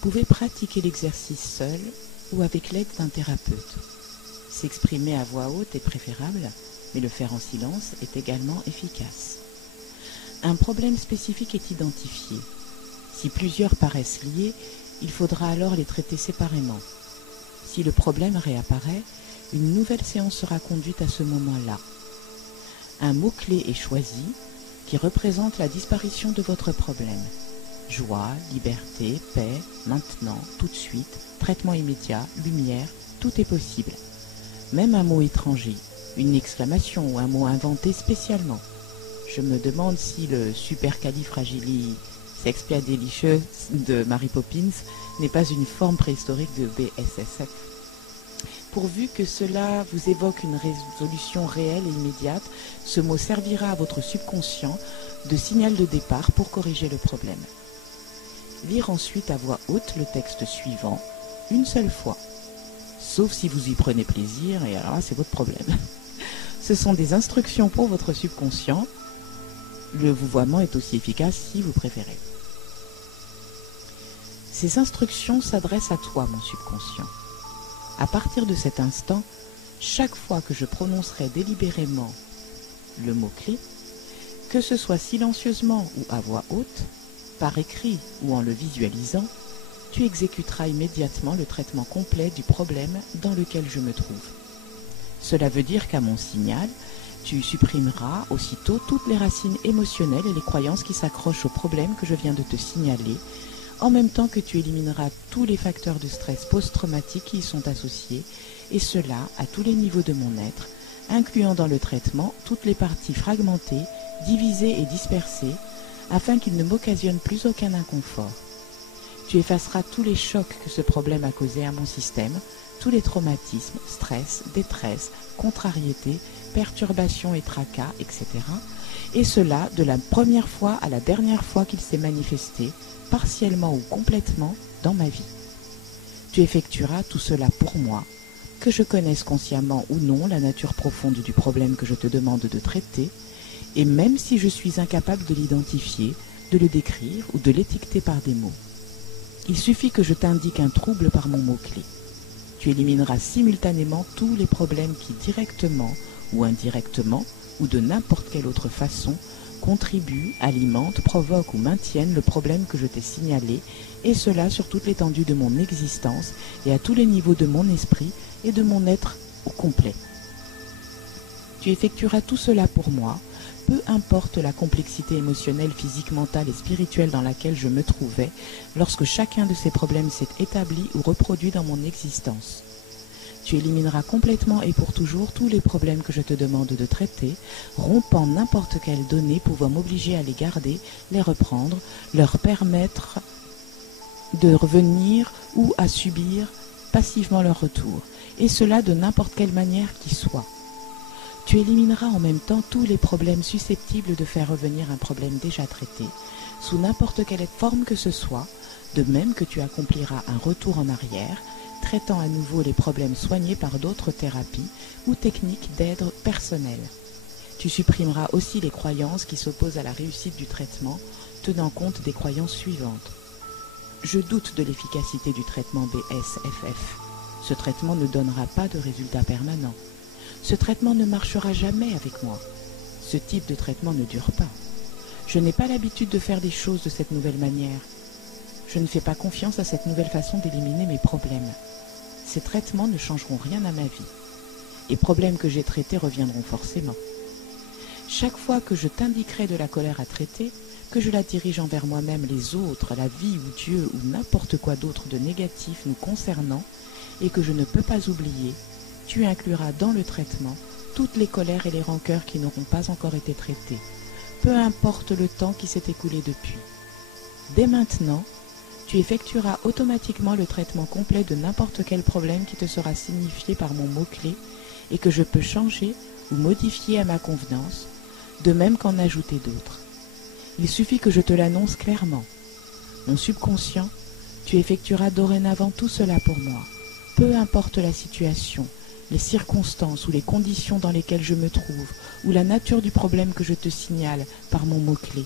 pouvez pratiquer l'exercice seul ou avec l'aide d'un thérapeute. S'exprimer à voix haute est préférable, mais le faire en silence est également efficace. Un problème spécifique est identifié. Si plusieurs paraissent liés, il faudra alors les traiter séparément. Si le problème réapparaît, une nouvelle séance sera conduite à ce moment-là. Un mot-clé est choisi qui représente la disparition de votre problème. Joie, liberté, paix, maintenant, tout de suite, traitement immédiat, lumière, tout est possible. Même un mot étranger, une exclamation ou un mot inventé spécialement. Je me demande si le supercalifragilisticexpialidocious de Mary Poppins n'est pas une forme préhistorique de BSSF. Pourvu que cela vous évoque une résolution réelle et immédiate, ce mot servira à votre subconscient de signal de départ pour corriger le problème. Lire ensuite à voix haute le texte suivant, une seule fois. Sauf si vous y prenez plaisir, et alors là c'est votre problème. Ce sont des instructions pour votre subconscient. Le vouvoiement est aussi efficace si vous préférez. Ces instructions s'adressent à toi, mon subconscient. À partir de cet instant, chaque fois que je prononcerai délibérément le mot-clé, que ce soit silencieusement ou à voix haute, par écrit ou en le visualisant, tu exécuteras immédiatement le traitement complet du problème dans lequel je me trouve. Cela veut dire qu'à mon signal, tu supprimeras aussitôt toutes les racines émotionnelles et les croyances qui s'accrochent au problème que je viens de te signaler, en même temps que tu élimineras tous les facteurs de stress post-traumatique qui y sont associés, et cela à tous les niveaux de mon être, incluant dans le traitement toutes les parties fragmentées, divisées et dispersées, afin qu'il ne m'occasionne plus aucun inconfort. Tu effaceras tous les chocs que ce problème a causés à mon système, tous les traumatismes, stress, détresse, contrariété, perturbations et tracas, etc. Et cela de la première fois à la dernière fois qu'il s'est manifesté, partiellement ou complètement, dans ma vie. Tu effectueras tout cela pour moi, que je connaisse consciemment ou non la nature profonde du problème que je te demande de traiter, et même si je suis incapable de l'identifier, de le décrire ou de l'étiqueter par des mots. Il suffit que je t'indique un trouble par mon mot-clé. Tu élimineras simultanément tous les problèmes qui directement ou indirectement, ou de n'importe quelle autre façon, contribuent, alimentent, provoquent ou maintiennent le problème que je t'ai signalé, et cela sur toute l'étendue de mon existence et à tous les niveaux de mon esprit et de mon être au complet. Tu effectueras tout cela pour moi, peu importe la complexité émotionnelle, physique, mentale et spirituelle dans laquelle je me trouvais lorsque chacun de ces problèmes s'est établi ou reproduit dans mon existence. Tu élimineras complètement et pour toujours tous les problèmes que je te demande de traiter, rompant n'importe quelle donnée pouvant m'obliger à les garder, les reprendre, leur permettre de revenir ou à subir passivement leur retour, et cela de n'importe quelle manière qui soit. Tu élimineras en même temps tous les problèmes susceptibles de faire revenir un problème déjà traité, sous n'importe quelle forme que ce soit, de même que tu accompliras un retour en arrière, traitant à nouveau les problèmes soignés par d'autres thérapies ou techniques d'aide personnelle. Tu supprimeras aussi les croyances qui s'opposent à la réussite du traitement, tenant compte des croyances suivantes. Je doute de l'efficacité du traitement BSFF. Ce traitement ne donnera pas de résultat permanent. Ce traitement ne marchera jamais avec moi. Ce type de traitement ne dure pas. Je n'ai pas l'habitude de faire les choses de cette nouvelle manière. Je ne fais pas confiance à cette nouvelle façon d'éliminer mes problèmes. Ces traitements ne changeront rien à ma vie. Les problèmes que j'ai traités reviendront forcément. Chaque fois que je t'indiquerai de la colère à traiter, que je la dirige envers moi-même, les autres, la vie ou Dieu ou n'importe quoi d'autre de négatif nous concernant, et que je ne peux pas oublier, tu incluras dans le traitement toutes les colères et les rancœurs qui n'auront pas encore été traitées, peu importe le temps qui s'est écoulé depuis. Dès maintenant, tu effectueras automatiquement le traitement complet de n'importe quel problème qui te sera signifié par mon mot-clé et que je peux changer ou modifier à ma convenance, de même qu'en ajouter d'autres. Il suffit que je te l'annonce clairement. Mon subconscient, tu effectueras dorénavant tout cela pour moi, peu importe la situation, les circonstances ou les conditions dans lesquelles je me trouve, ou la nature du problème que je te signale par mon mot-clé.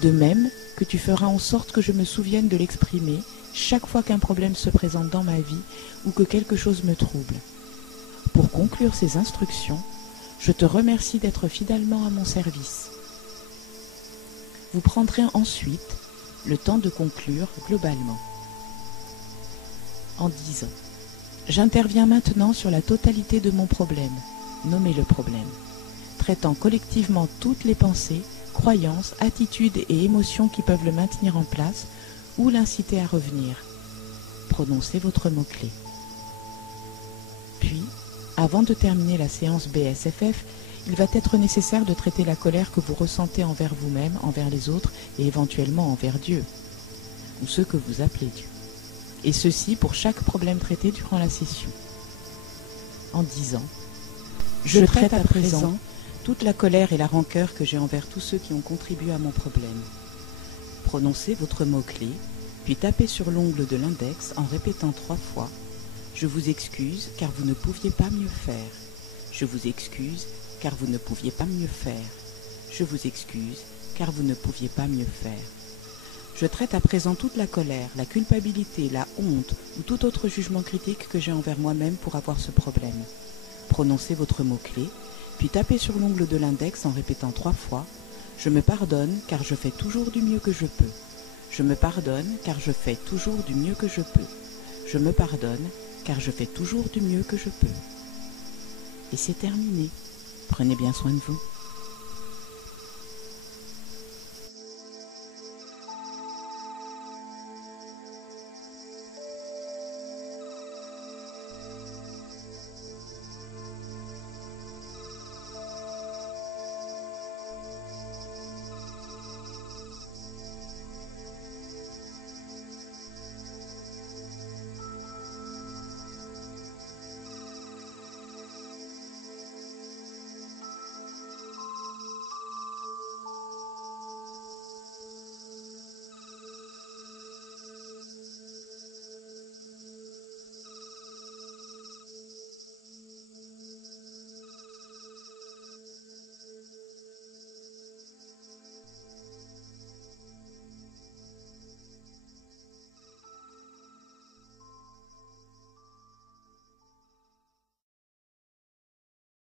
De même que tu feras en sorte que je me souvienne de l'exprimer chaque fois qu'un problème se présente dans ma vie ou que quelque chose me trouble. Pour conclure ces instructions, je te remercie d'être fidèlement à mon service. Vous prendrez ensuite le temps de conclure globalement en disant « J'interviens maintenant sur la totalité de mon problème, nommez le problème, traitant collectivement toutes les pensées, croyances, attitudes et émotions qui peuvent le maintenir en place ou l'inciter à revenir. Prononcez votre mot-clé. » Puis, avant de terminer la séance BSFF, il va être nécessaire de traiter la colère que vous ressentez envers vous-même, envers les autres et éventuellement envers Dieu, ou ceux que vous appelez Dieu. Et ceci pour chaque problème traité durant la session. En disant « Je traite à présent toute la colère et la rancœur que j'ai envers tous ceux qui ont contribué à mon problème. » Prononcez votre mot-clé, puis tapez sur l'ongle de l'index en répétant 3 fois « Je vous excuse car vous ne pouviez pas mieux faire. Je vous excuse car vous ne pouviez pas mieux faire. Je vous excuse car vous ne pouviez pas mieux faire. » Je traite à présent toute la colère, la culpabilité, la honte ou tout autre jugement critique que j'ai envers moi-même pour avoir ce problème. Prononcez votre mot-clé, puis tapez sur l'ongle de l'index en répétant 3 fois « Je me pardonne car je fais toujours du mieux que je peux. Je me pardonne car je fais toujours du mieux que je peux. Je me pardonne car je fais toujours du mieux que je peux. » Et c'est terminé. Prenez bien soin de vous.